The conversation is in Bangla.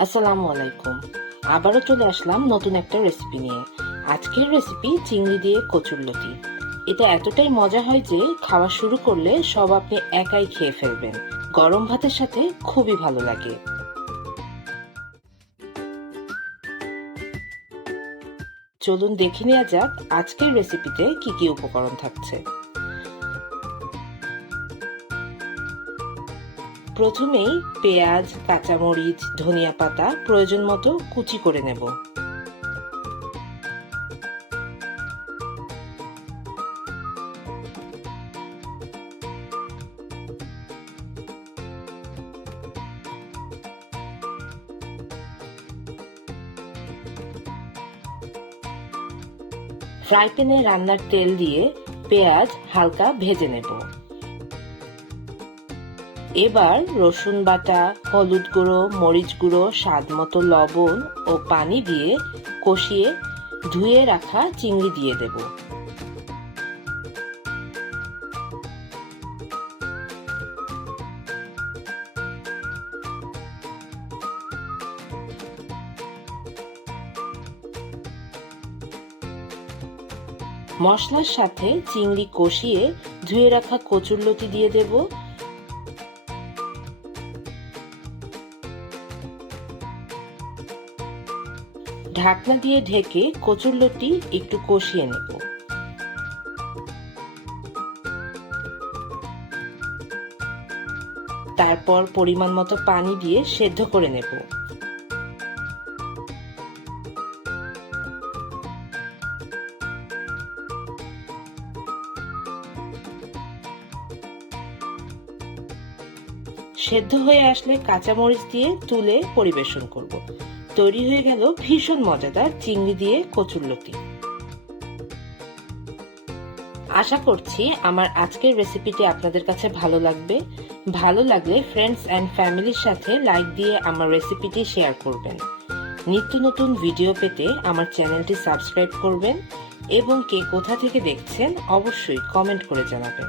আসসালামু আলাইকুম। আবারও চলে আসলাম নতুন একটা রেসিপি নিয়ে। আজকের রেসিপি চিংড়ি দিয়ে কচুরলতি এটা এতটাই মজা হয় যে খাওয়া শুরু করলে সব আপনি একাই খেয়ে ফেলবেন। গরম ভাতের সাথে খুবই ভালো লাগে। চলুন দেখে নেওয়া যাক আজকের রেসিপিতে কি কি উপকরণ থাকছে। প্রথমেই পেঁয়াজ, কাঁচামরিচ, ধনিয়া পাতা প্রয়োজন মতো কুচি করে নেব। ফ্রাই প্যানে রান্নার তেল দিয়ে পেঁয়াজ হালকা ভেজে নেব। এবার রসুন বাটা, হলুদ গুঁড়ো, মরিচ গুঁড়ো, স্বাদ মতো লবণ ও পানি দিয়ে কষিয়ে ধুয়ে রাখা চিংড়ি দিয়ে দেব। মশলার সাথে চিংড়ি কষিয়ে ধুয়ে রাখা কচুরলতি দিয়ে দেব। ঢাকনা দিয়ে ঢেকে কচুরলতি একটু কষিয়ে নেব। তারপর পরিমাণ মতো পানি দিয়ে সেদ্ধ করে নেব। সেদ্ধ হয়ে আসলে কাঁচামরিচ দিয়ে তুলে পরিবেশন করব। তৈরি হয়ে গেল ভীষণ মজাদার চিংড়ি দিয়ে কচুরলতি আশা করছি আমার আজকের রেসিপিটি আপনাদের কাছে ভালো লাগবে। ভালো লাগলে ফ্রেন্ডস অ্যান্ড ফ্যামিলির সাথে লাইক দিয়ে আমার রেসিপিটি শেয়ার করবেন। নিত্য নতুন ভিডিও পেতে আমার চ্যানেলটি সাবস্ক্রাইব করবেন এবং কে কোথা থেকে দেখছেন অবশ্যই কমেন্ট করে জানাবেন।